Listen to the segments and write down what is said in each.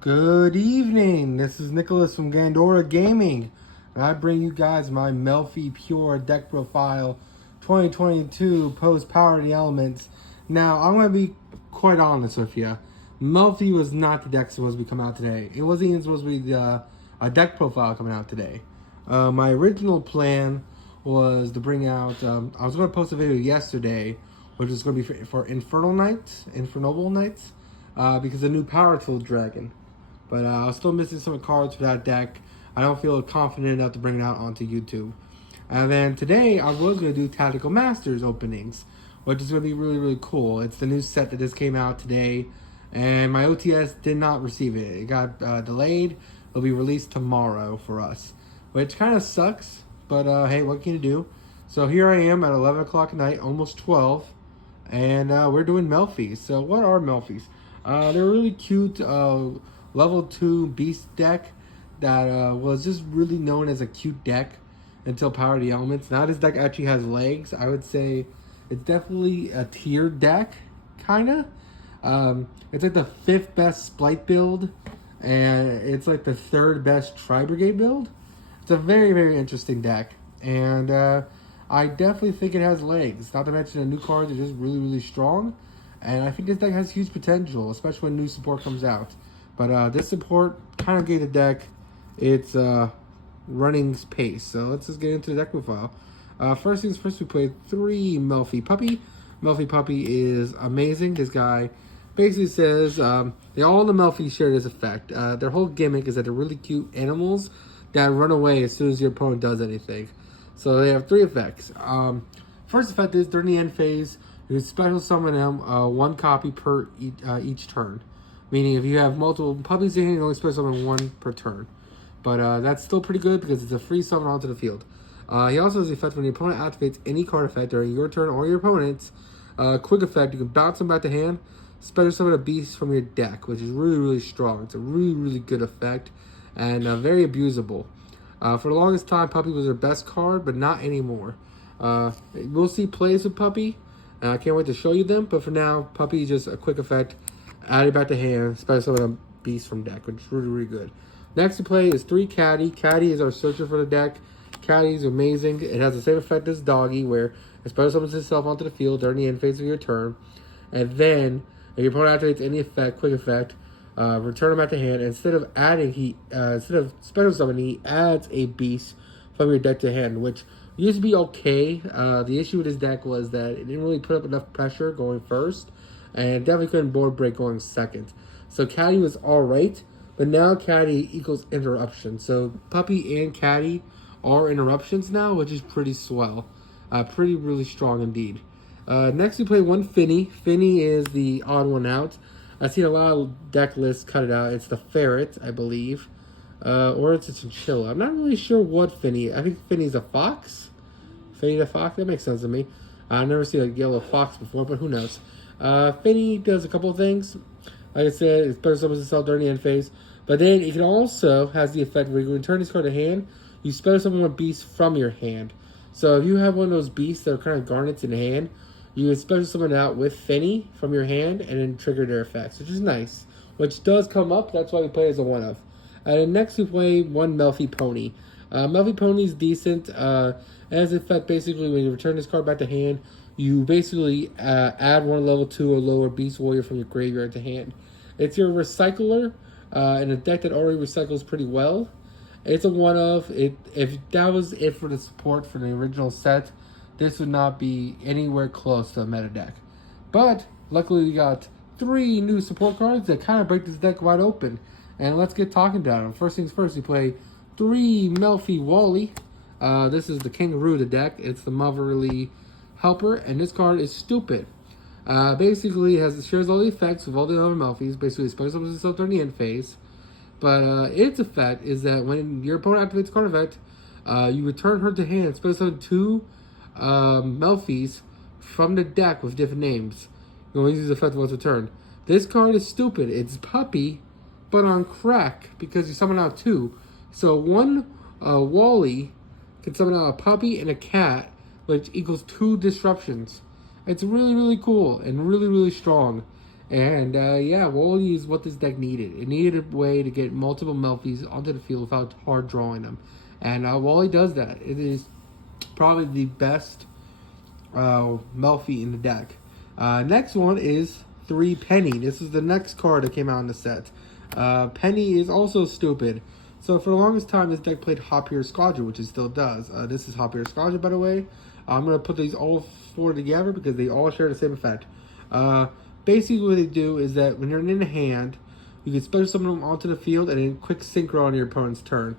Good evening. This is Nicholas from Gandora Gaming, and I bring you guys my Melffy Pure Deck Profile 2022 Post Power the Elements. Now, I'm going to be quite honest with you. Melffy was not the deck supposed to be coming out today. It wasn't even supposed to be a deck profile coming out today. My original plan was to bring out, I was going to post a video yesterday, which is going to be for Infernal Nights, because the new Power Tool Dragon. But I was still missing some cards for that deck. I don't feel confident enough to bring it out onto YouTube. And then today, I was going to do Tactical Masters openings, which is going to be really, really cool. It's the new set that just came out today, and my OTS did not receive it. It got delayed. It'll be released tomorrow for us, which kind of sucks, but hey, what can you do? So here I am at 11 o'clock at night, almost 12, and we're doing Melffys. So what are Melffys? They're really cute level 2 beast deck that was just really known as a cute deck until Power the Elements. Now this deck actually has legs. I would say it's definitely a tiered deck, kinda. It's like the 5th best Splight build, and it's like the 3rd best Tri-Brigade build. It's a very, very interesting deck, and I definitely think it has legs. Not to mention the new cards are just really, really strong, and I think this deck has huge potential, especially when new support comes out. But this support kind of gave the deck its running pace. So let's just get into the deck profile. First things first, we played 3 Melffy Puppy. Melffy Puppy is amazing. This guy basically says they all the Melffy share this effect. Their whole gimmick is that they're really cute animals that run away as soon as your opponent does anything. So they have 3 effects. First effect is during the end phase, you can special summon them 1 copy per each turn. Meaning if you have multiple puppies in hand, you only special summon 1 per turn. But that's still pretty good because it's a free summon onto the field. He also has the effect when your opponent activates any card effect during your turn or your opponent's. Quick effect, you can bounce them back to hand, special summon a beast from your deck, which is really, really strong. It's a really, really good effect and very abusable. For the longest time, Puppy was their best card, but not anymore. We'll see plays with Puppy. I can't wait to show you them, but for now, Puppy is just a quick effect. Add it back to hand, special summon a beast from deck, which is really, really good. Next to play is 3 Caddy. Caddy is our searcher for the deck. Caddy is amazing. It has the same effect as Doggy, where it special summons itself onto the field during the end phase of your turn. And then, if your opponent activates any effect, quick effect, return him back to hand. Instead of special summoning, he adds a beast from your deck to hand, which used to be okay. The issue with this deck was that it didn't really put up enough pressure going first, and definitely couldn't board break going second. So Caddy was alright, but now Caddy equals interruption. So Puppy and Caddy are interruptions now, which is pretty swell. Pretty really strong indeed. Next we play 1 Finny. Finny is the odd one out. I've seen a lot of deck lists cut it out. It's the ferret, I believe. Or it's a chinchilla. I'm not really sure what Finny. I think Finny's a fox. Finny the fox? That makes sense to me. I've never seen a yellow fox before, but who knows. Finny does a couple of things. Like I said, it's better summons itself during the end phase. But then it can also has the effect where you return this card to hand, you special summon a beast from your hand. So if you have one of those beasts that are kind of garnets in hand, you can special summon it out with Finny from your hand and then trigger their effects, which is nice. Which does come up, that's why we play as a 1-of. And then next we play 1 Melffy Pony. Melffy Pony is decent. As effect, basically, when you return this card back to hand, you basically add 1 level 2 or lower Beast Warrior from your graveyard to hand. It's your recycler in a deck that already recycles pretty well. It's a 1-of. If that was it for the support for the original set, this would not be anywhere close to a meta deck. But luckily we got 3 new support cards that kind of break this deck wide open. And let's get talking about them. First things first, we play 3 Melffy Wally. This is the kangaroo of the deck. It's the motherly helper, and this card is stupid. Basically, it shares all the effects of all the other Melffys. Basically, it special summons itself during the end phase. But its effect is that when your opponent activates card effect, you return her to hand. Special summon 2 Melffys from the deck with different names. You only use the effect once returned. This card is stupid. It's Puppy, but on crack because you summon out 2. So 1 Wally can summon out a puppy and a cat, which equals 2 disruptions. It's really, really cool and really, really strong. And yeah, Wally is what this deck needed. It needed a way to get multiple Melffys onto the field without hard drawing them. And Wally does that. It is probably the best Melffy in the deck. Next one is 3 Penny. This is the next card that came out in the set. Penny is also stupid. So for the longest time, this deck played Hoppier Squadron, which it still does. This is Hoppier Squadron, by the way. I'm going to put these all 4 together because they all share the same effect. Basically what they do is that when you're in a hand, you can special summon them onto the field and then quick synchro on your opponent's turn.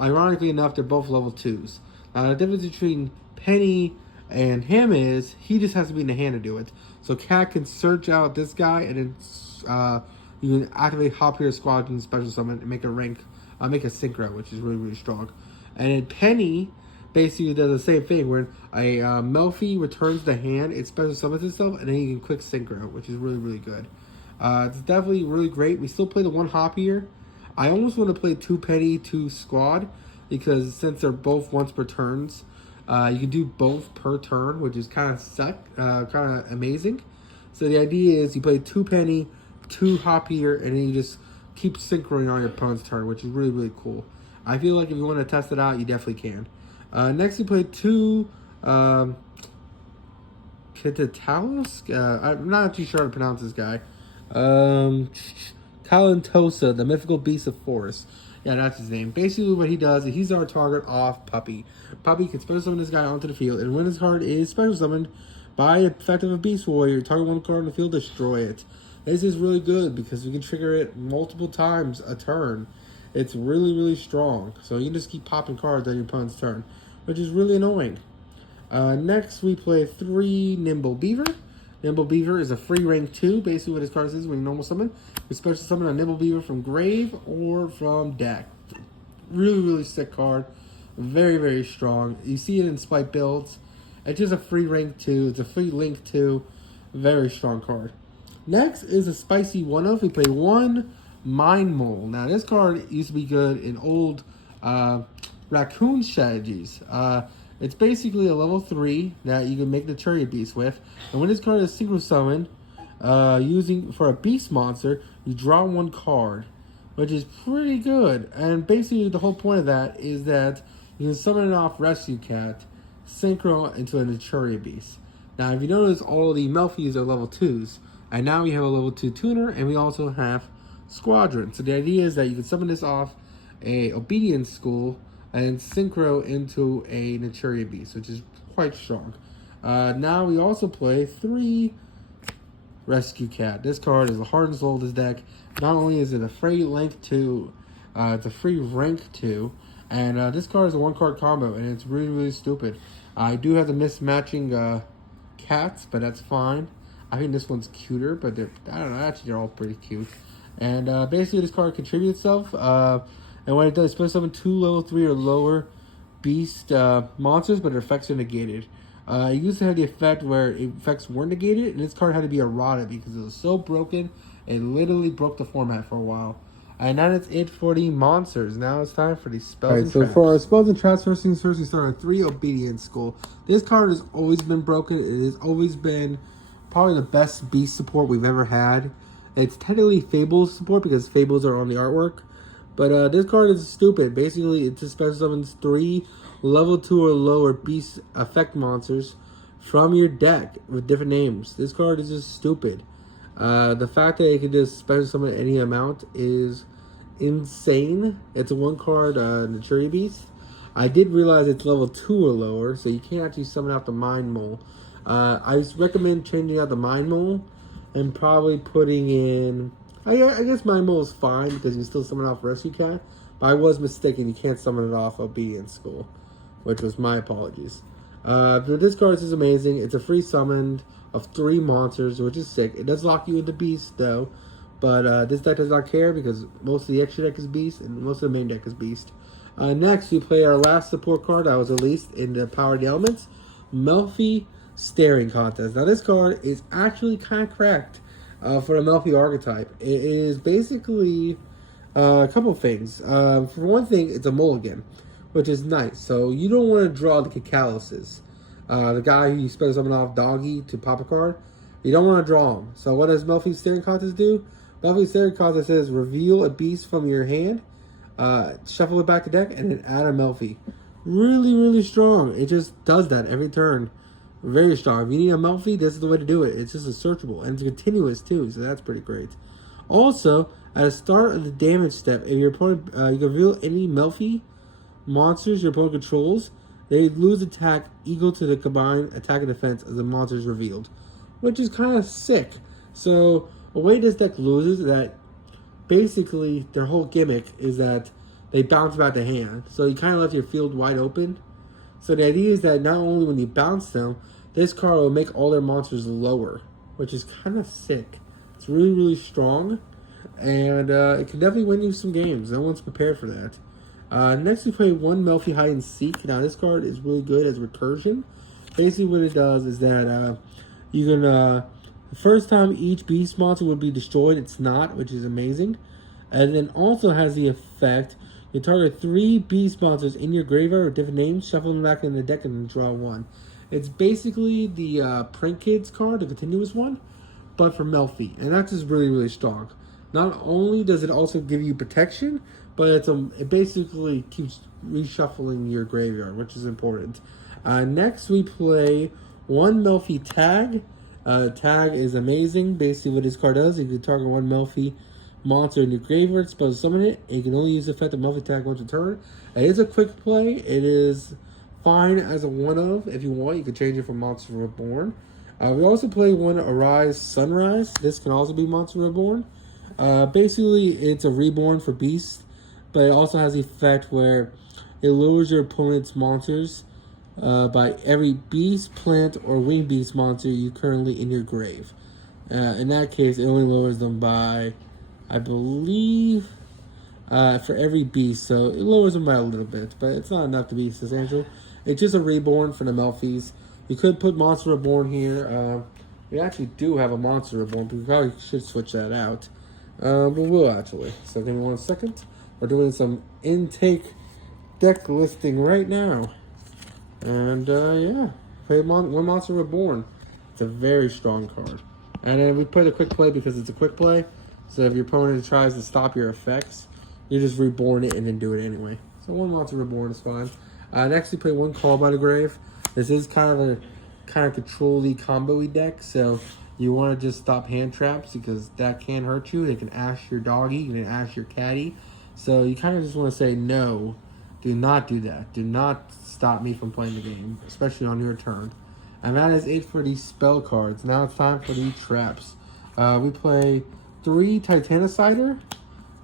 Ironically enough, they're both level 2s. Now the difference between Penny and him is he just has to be in the hand to do it. So Cat can search out this guy and then you can activate Hoppier Squadron special summon and make a make a synchro, which is really, really strong. And then Penny basically does the same thing where a Melffy returns the hand, it special summons itself, and then you can quick synchro, which is really, really good. It's definitely really great. We still play the 1 Hoppier. I almost want to play 2 Penny, 2 Squad, because since they're both once per turns, you can do both per turn, which is kind of amazing. So the idea is you play 2 Penny, 2 Hoppier, and then you just keep synchroning on your opponent's turn, which is really, really cool. I feel like if you want to test it out, you definitely can. Next, you play 2 Kitatalos? I'm not too sure how to pronounce this guy. Talentosa, the mythical beast of forest. Yeah, that's his name. Basically, what he does is he's our target off Puppy. Puppy can special summon this guy onto the field, and when this card is special summoned by the effect of a Beast Warrior, target 1 card on the field, destroy it. This is really good because we can trigger it multiple times a turn. It's really, really strong. So you can just keep popping cards on your opponent's turn, which is really annoying. Next, we play 3 Nimble Beaver. Nimble Beaver is a free rank 2. Basically, what his card says when you normal summon, you special summon a Nimble Beaver from grave or from deck. Really, really sick card. Very, very strong. You see it in Spite builds. It's just a free rank 2. It's a free link 2. Very strong card. Next is a spicy 1-of. We play 1 Mind Mole. Now, this card used to be good in old raccoon strategies. It's basically a level 3 that you can make the Chariot Beast with. And when this card is synchro summoned, using for a beast monster, you draw 1 card, which is pretty good. And basically the whole point of that is that you can summon it off Rescue Cat, synchro into a Chariot Beast. Now, if you notice, all the Melffys are level 2s. And now we have a level 2 tuner, and we also have Squadron. So the idea is that you can summon this off a Obedience School and synchro into a Naturia Beast, which is quite strong. Now we also play 3 Rescue Cat. This card is the heart and soul of this deck. Not only is it a free link 2, it's a free rank 2, and this card is a 1-card combo, and it's really, really stupid. I do have the mismatching cats, but that's fine. I think this one's cuter, but I don't know, actually they're all pretty cute. And basically this card contributes itself, and when it does, special summon 2 level 3 or lower beast monsters, but their effects are negated. It used to have the effect where effects were negated, and this card had to be errata because it was so broken, it literally broke the format for a while. And that's it for the monsters. Now it's time for the spells and traps. So for our spells and traps, first things first, we start with 3 Obedience School. This card has always been broken. It has always been probably the best beast support we've ever had. It's technically Fables support because Fables are on the artwork. But this card is stupid. Basically, it just special summons 3 level 2 or lower beast effect monsters from your deck with different names. This card is just stupid. The fact that it can just special summon any amount is insane. It's a 1-card Naturia Beast. I did realize it's level 2 or lower, so you can't actually summon out the Mind Mole. I recommend changing out the Mind Mole and probably putting in... I guess Mind Mole is fine because you can still summon off Rescue Cat, but I was mistaken. You can't summon it off Obedience School, which was my apologies. This card is amazing. It's a free summon of 3 monsters, which is sick. It does lock you into Beast, though, but this deck does not care because most of the extra deck is Beast and most of the main deck is Beast. Next, we play our last support card that was released in the Power of the Elements, Melffy Staring Contest. Now, this card is actually kind of cracked for the Melffy archetype. It is basically a couple things. For one thing, it's a mulligan, which is nice. So you don't want to draw the Cacaloses. The guy who you special summon off Doggy to pop a card. You don't want to draw them. So what does Melffy Staring Contest do? Melffy Staring Contest says reveal a beast from your hand, shuffle it back to deck, and then add a Melffy. Really, really strong. It just does that every turn. Very strong. If you need a Melffy, this is the way to do it. It's just a searchable, and it's continuous too, so that's pretty great. Also, at the start of the damage step, if your opponent, you can reveal any Melffy monsters your opponent controls, they lose attack equal to the combined attack and defense as the monster is revealed, which is kind of sick. So, the way this deck loses is that basically their whole gimmick is that they bounce back the hand. So, you kind of left your field wide open. So, the idea is that not only when you bounce them, this card will make all their monsters lower, which is kind of sick. It's really, really strong, and it can definitely win you some games. No one's prepared for that. Next, we play one Melffy Hide and Seek. Now, this card is really good as recursion. Basically, what it does is that you can, the first time each beast monster would be destroyed, it's not, which is amazing. And then also has the effect, you target 3 beast monsters in your graveyard with different names, shuffle them back in the deck, and then draw 1. It's basically the Prank Kids card, the continuous one, but for Melffy. And that's just really, really strong. Not only does it also give you protection, but it basically keeps reshuffling your graveyard, which is important. Next, we play one Melffy Tag. Tag is amazing. Basically, what this card does, you can target one Melffy monster in your graveyard, supposed to summon it, and you can only use the effect of Melffy Tag once a turn. It is a quick play. It is fine as a one-of. If you want, you can change it from Monster Reborn. We also play one Arise Sunrise. This can also be Monster Reborn. Basically, it's a reborn for Beast, but it also has the effect where it lowers your opponent's monsters by every beast, plant, or winged beast monster you currently in your grave. In that case, it only lowers them by, I believe, for every beast. So it lowers them by a little bit, but it's not enough to be substantial. It's just a reborn for the Melffys. You could put Monster Reborn here. We actually do have a Monster Reborn, but we probably should switch that out. But we'll actually. So give me 1 second. We're doing some intake deck listing right now. And yeah, play one Monster Reborn. It's a very strong card. And then we put a quick play because it's a quick play. So if your opponent tries to stop your effects, you just reborn it and then do it anyway. So one Monster Reborn is fine. Next we play one Call by the Grave. This is kind of control-y, combo-y deck, so you want to just stop hand traps because that can hurt you. They can ash your doggy, you can ash your catty. So you kind of just want to say, no, do not do that. Do not stop me from playing the game, especially on your turn. And that is it for these spell cards. Now it's time for the traps. We play 3 Titanicider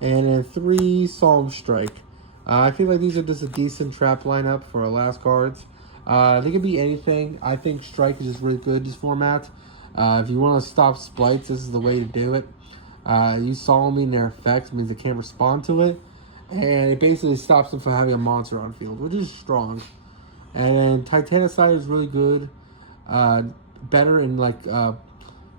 and then 3 Psalm Strike. I feel like these are just a decent trap lineup for our last cards. They could be anything. I think Strike is just really good in this format. If you want to stop splites, this is the way to do it. You Solemn their effects means they can't respond to it. And it basically stops them from having a monster on field, which is strong. And then Titanicider is really good. Better in like,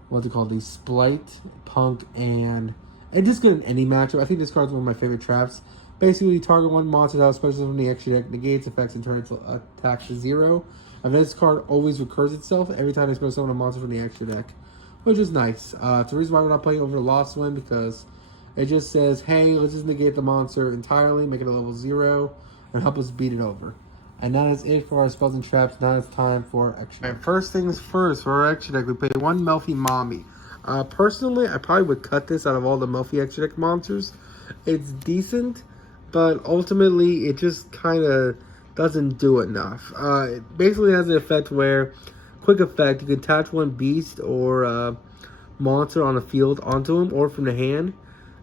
what's it called? These Splite, Punk, and just good in any matchup. I think this card's one of my favorite traps. Basically, you target one monster out, especially from the extra deck, negates effects and turns attack to 0. And this card always recurs itself every time they supposed to summon a monster from the extra deck, which is nice. It's the reason why we're not playing over the Lost One, because it just says, hey, let's just negate the monster entirely, make it a level 0, and help us beat it over. And that is it for our spells and traps. Now it's time for extra deck. Right, first things first, for our extra deck, we play one Melffy Mommy. Personally, I probably would cut this out of all the Melffy extra deck monsters. It's decent, but ultimately, it just kind of doesn't do enough. It basically has an effect where, quick effect, you can attach one beast or monster on the field onto him or from the hand,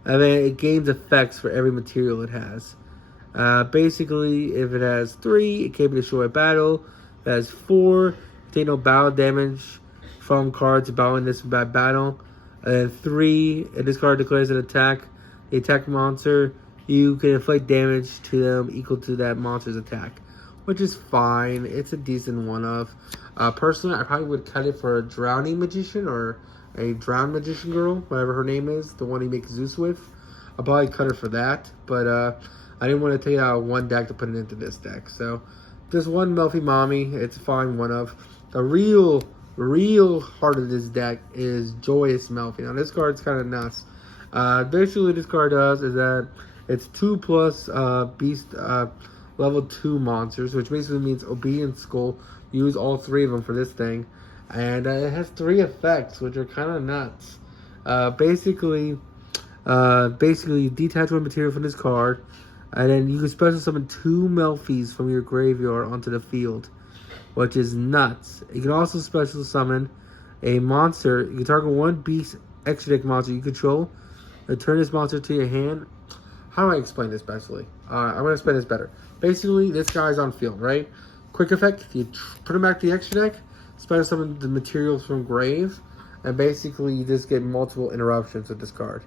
and then it gains effects for every material it has. Basically, if it has 3, it can be destroyed by battle. If it has 4, take no battle damage from cards battling this by battle. And then 3, if this card declares an attack, the attack monster, you can inflict damage to them equal to that monster's attack, which is fine. It's a decent one-of. Personally, I probably would cut it for a Drowning Magician or a Drowned Magician Girl, whatever her name is, the one he makes Zeus with. I'll probably cut her for that, but I didn't want to take it out of one deck to put it into this deck. So, just one Melffy Mommy. It's a fine one-of. The real real heart of this deck is Joyous Melffy. Now this card's kind of nuts. Basically, this card does is that it's 2+ beast level 2 monsters, which basically means Obedient Skull. Use all 3 of them for this thing, and it has 3 effects, which are kind of nuts. Basically, you detach 1 material from this card, and then you can special summon 2 Melffys from your graveyard onto the field, which is nuts. You can also special summon a monster. You can target 1 beast extra deck monster you control. Return this monster to your hand. How do I explain this bestly? I'm going to explain this better. Basically, this guy's on field, right? Quick effect, if you put him back to the extra deck, special summon the materials from grave, and basically you just get multiple interruptions with this card.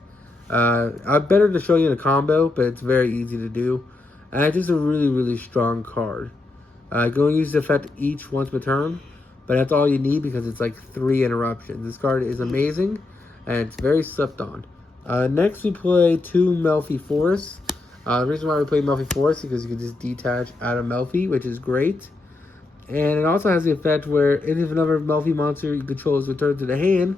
I'm better to show you in a combo, but it's very easy to do. And it's just a really, really strong card. Go and use the effect each once per turn, but that's all you need because it's like 3 interruptions. This card is amazing, and it's very slept on. Next we play 2 Melffy Forests. The reason why we play Melffy Forest is because you can just detach out of Melffy, which is great. And it also has the effect where if another Melffy monster you control is returned to the hand,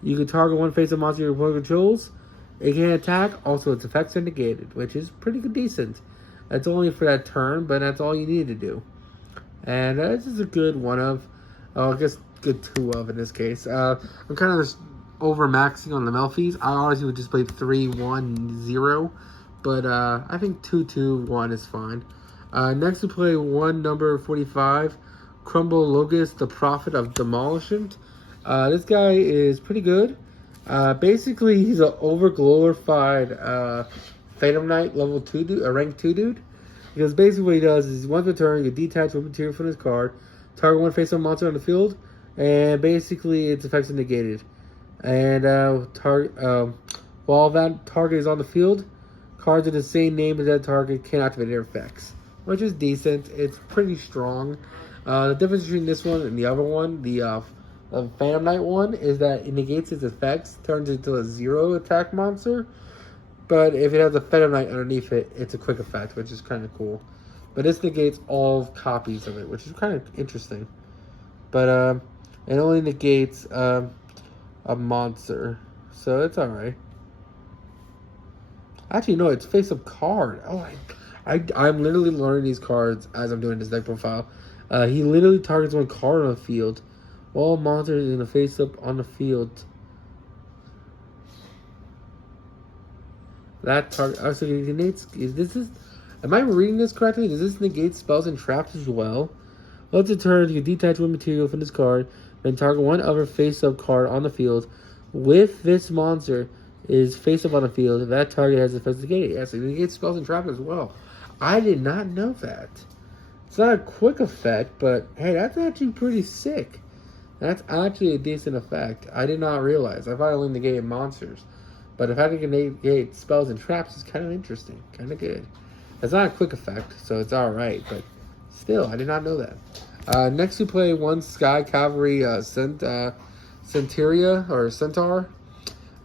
you can target 1 face-up monster your opponent controls. It can attack, also its effects are negated, which is pretty decent. That's only for that turn, but that's all you need to do. And this is a good one of, I guess good 2 of in this case. I'm kind of just over-maxing on the Melffys. I honestly would just play 3-1-0. But I think 2-2-1 is fine. Next we play 1 number 45, Crumble Locust, the Prophet of Demolishment. This guy is pretty good. Basically, he's an over-glorified Phantom Knight level 2 dude, a rank 2 dude. Because basically what he does is once per turn, you detach 1 material from his card, target 1 face-up monster on the field, and basically its effects are negated. And while that target is on the field, cards with the same name as that target can activate their effects, which is decent. It's pretty strong. The difference between this one and the other one, the Phantom Knight one, is that it negates its effects, turns it into a 0 attack monster. But if it has a Phantom Knight underneath it, it's a quick effect, which is kind of cool. But this negates all copies of it, which is kind of interesting. But it only negates a monster, so it's alright. Actually, no, it's face-up card. Oh, I'm literally learning these cards as I'm doing this deck profile. He literally targets 1 card on the field. All monsters in the face-up on the field. That target also negates. Am I reading this correctly? Does this negate spells and traps as well? Once a turn, you can detach 1 material from this card, then target 1 other face-up card on the field. With this monster is face-up on the field. If that target has effects negated, yes, it negates spells and traps as well. I did not know that. It's not a quick effect, but hey, that's actually pretty sick. That's actually a decent effect. I did not realize. I thought I only negated monsters. But if I can negate spells and traps, it's kind of interesting. Kind of good. It's not a quick effect, so it's alright. But still, I did not know that. Next we play 1 Sky Cavalry Centuria, or Centaur.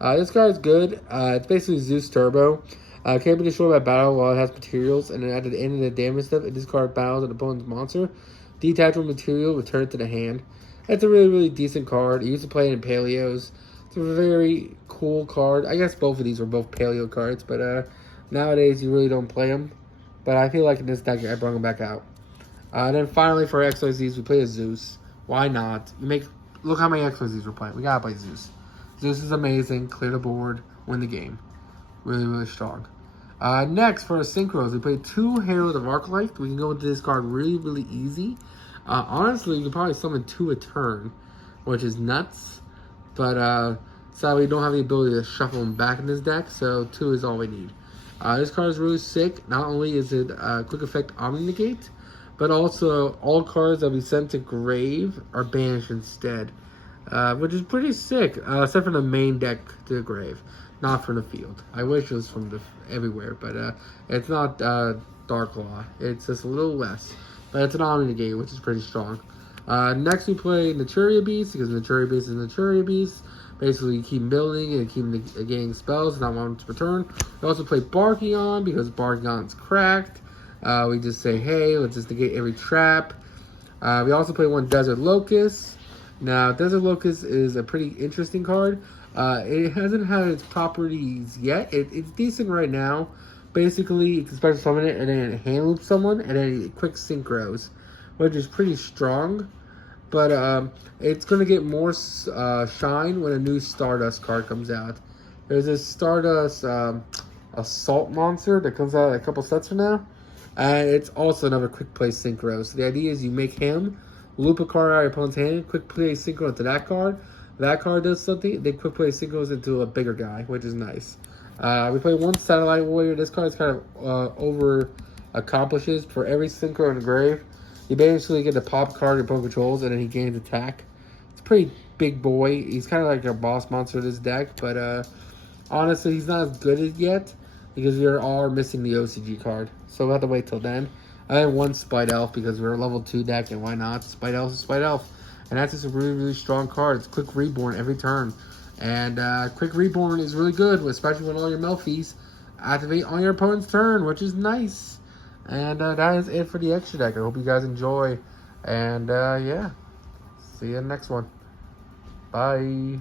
This card is good. It's basically Zeus Turbo. Can't be destroyed by battle while it has materials, and then at the end of the damage step, if this card battles an opponent's monster, detach 1 material, return it to the hand. It's a really, really decent card. I used to play it in Paleos. It's a very cool card. I guess both of these were both Paleo cards, but nowadays you really don't play them. But I feel like in this deck, I brought them back out. Then finally for XYZs, we play a Zeus. Why not? Look how many XYZs we're playing. We gotta play Zeus. Zeus is amazing. Clear the board. Win the game. Really, really strong. Next, for our Synchros, we play 2 Herald of Arclight. We can go into this card really, really easy. Honestly, you can probably summon 2 a turn, which is nuts. But sadly, we don't have the ability to shuffle them back in this deck, so 2 is all we need. This card is really sick. Not only is it a quick effect Omni-Negate, but also all cards that we sent to grave are banished instead. Which is pretty sick, except for the main deck to the grave, not from the field. I wish it was from everywhere, but it's not Dark Law. It's just a little less, but it's an Omni-Negate, which is pretty strong. Next we play Naturia Beast, because Naturia Beast is Naturia Beast. Basically, you keep building and keep negating spells, not once per turn. We also play Barkion, because Barkion's cracked. We just say, hey, let's just negate every trap. We also play 1 Desert Locust. Now, Desert Locust is a pretty interesting card. It hasn't had its properties yet. It's decent right now. Basically, you can special summon it and then hand loop someone and then quick synchros, which is pretty strong. But it's going to get more shine when a new Stardust card comes out. There's this Stardust Assault Monster that comes out a couple sets from now. And it's also another quick play synchro. So the idea is you make him, loop a card out of your opponent's hand, quick play synchro into that card. That card does something, then quick play synchros into a bigger guy, which is nice. We play one Satellite Warrior. This card is kind of over accomplishes. For every synchro in the grave, you basically get the pop card your opponent controls, and then he gains attack. It's a pretty big boy. He's kind of like a boss monster of this deck, but honestly, he's not as good as yet because we are missing the OCG card. So we'll have to wait till then. I had one Spite Elf because we're a level 2 deck, and why not? Spite Elf is Spite Elf. And that's just a really, really strong card. It's Quick Reborn every turn. And Quick Reborn is really good, especially when all your Melffys activate on your opponent's turn, which is nice. And that is it for the extra deck. I hope you guys enjoy. And yeah, see you in the next one. Bye.